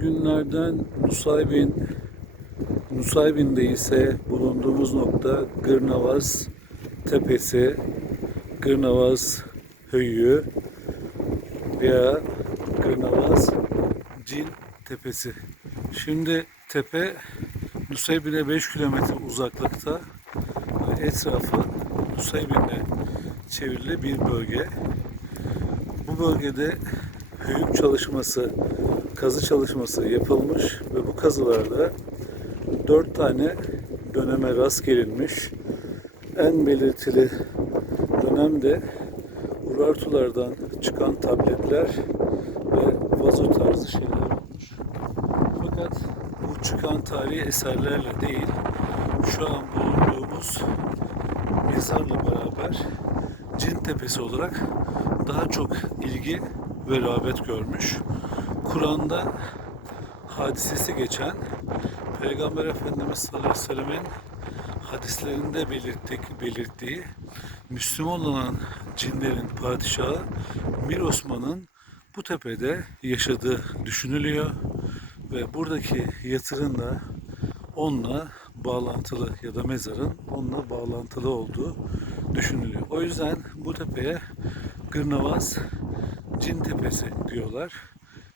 günlerden Nusaybin, Nusaybin'de ise bulunduğumuz nokta Gırnavaz Tepesi, Gırnavaz Höyü veya Gırnavaz Cin Tepesi. Şimdi tepe Nusaybin'e 5 kilometre uzaklıkta etrafı Nusaybin'le çevrili bir bölge. Bu bölgede höyük çalışması, kazı çalışması yapılmış ve bu kazılarda dört tane döneme rast gelinmiş. En belirtili dönem de Urartulardan çıkan tabletler ve vazo tarzı şeyler olmuş. Fakat bu çıkan tarihi eserlerle değil, şu an bulunduğumuz mezarla beraber Cin Tepesi olarak daha çok ilgi ve rağbet görmüş. Kur'an'da hadisesi geçen Peygamber Efendimiz sallallahu aleyhi ve sellemin hadislerinde belirttik, belirttiği Müslüman olan cinlerin padişahı Mir Osman'ın bu tepede yaşadığı düşünülüyor ve buradaki yatırın da onunla bağlantılı ya da mezarın onunla bağlantılı olduğu düşünülüyor. O yüzden bu tepeye Gırnavaz Cin Tepesi diyorlar.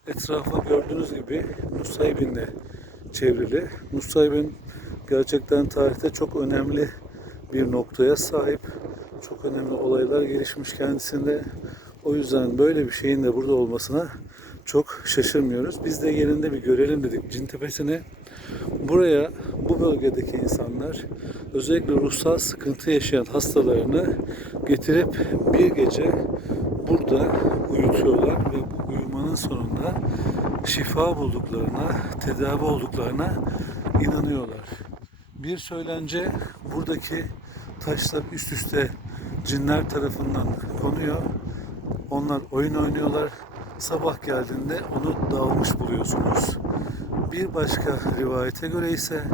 Etrafa gördüğünüz gibi Nusaybin'le çevrili. Nusaybin gerçekten tarihte çok önemli bir noktaya sahip. Çok önemli olaylar gelişmiş kendisinde. O yüzden böyle bir şeyin de burada olmasına çok şaşırmıyoruz. Biz de yerinde bir görelim dedik Cin Tepesi'ni. Buraya bu bölgedeki insanlar özellikle ruhsal sıkıntı yaşayan hastalarını getirip bir gece burada uyutuyorlar ve bu uyumanın sonunda şifa bulduklarına, tedavi olduklarına inanıyorlar. Bir söylence buradaki taşlar üst üste cinler tarafından konuyor. Onlar oyun oynuyorlar. Sabah geldiğinde onu dağılmış buluyorsunuz. Bir başka rivayete göre ise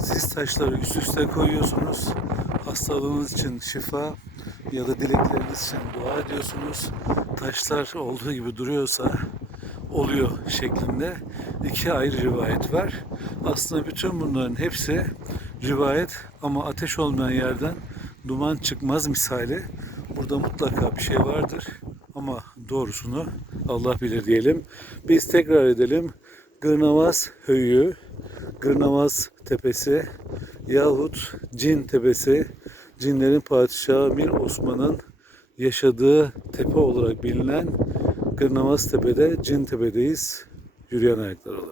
siz taşları üst üste koyuyorsunuz. Hastalığınız için şifa ya da dilekleriniz için dua ediyorsunuz. Taşlar olduğu gibi duruyorsa oluyor şeklinde iki ayrı rivayet var. Aslında bütün bunların hepsi rivayet ama ateş olmayan yerden duman çıkmaz misali. Burada mutlaka bir şey vardır ama doğrusunu Allah bilir diyelim. Biz tekrar edelim. Gırnavaz Höyü, Gırnavaz Tepesi yahut Cin Tepesi, cinlerin padişahı Mir Osman'ın yaşadığı tepe olarak bilinen Gırnavaz Tepe'de Cin Tepe'deyiz. Yürüyen ayaklar olun.